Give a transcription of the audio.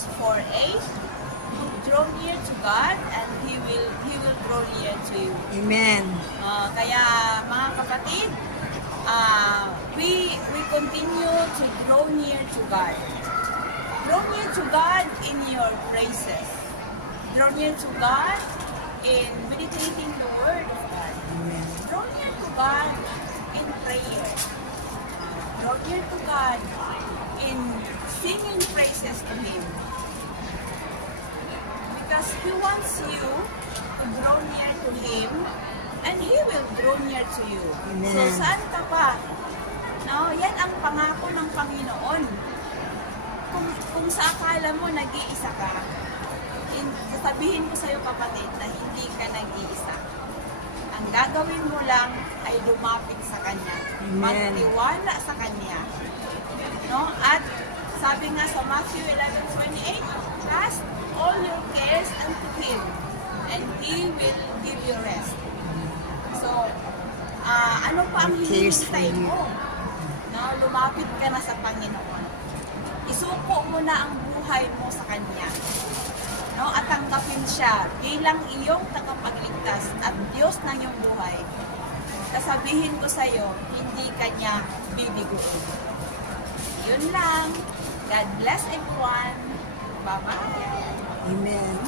James 4:8, draw near to God and He will draw near to you. Amen. Kaya mga kapatid, we continue to draw near to God. Draw near to God in your praises. Draw near to God in meditating the Word of God. Amen. Draw near to God in prayer. Draw near to God in singing praises to Him. Because He wants you to draw near to Him and He will draw near to you. Amen. So saan ka pa? No, yan ang pangako ng Panginoon. Kung sa akala mo nag-iisa ka, sasabihin ko sa iyo kapatid na hindi ka nag-iisa. Ang gagawin mo lang ay lumapit sa Kanya. Amen. Magtiwala sa Kanya. No? At sabi nga sa Matthew 11:28, cast all your cares unto Him and He will give you rest. So, ano pa ang Cares hinihintay for you. mo? No? Lumapit ka na sa Panginoon. Isuko mo na ang buhay mo sa Kanya. No? At tanggapin siya bilang iyong tagapagligtas at Diyos ng iyong buhay. Sasabihin ko sa iyo, hindi Kanya bibiguin. Yun lang. God bless everyone. Bye-bye. Amen.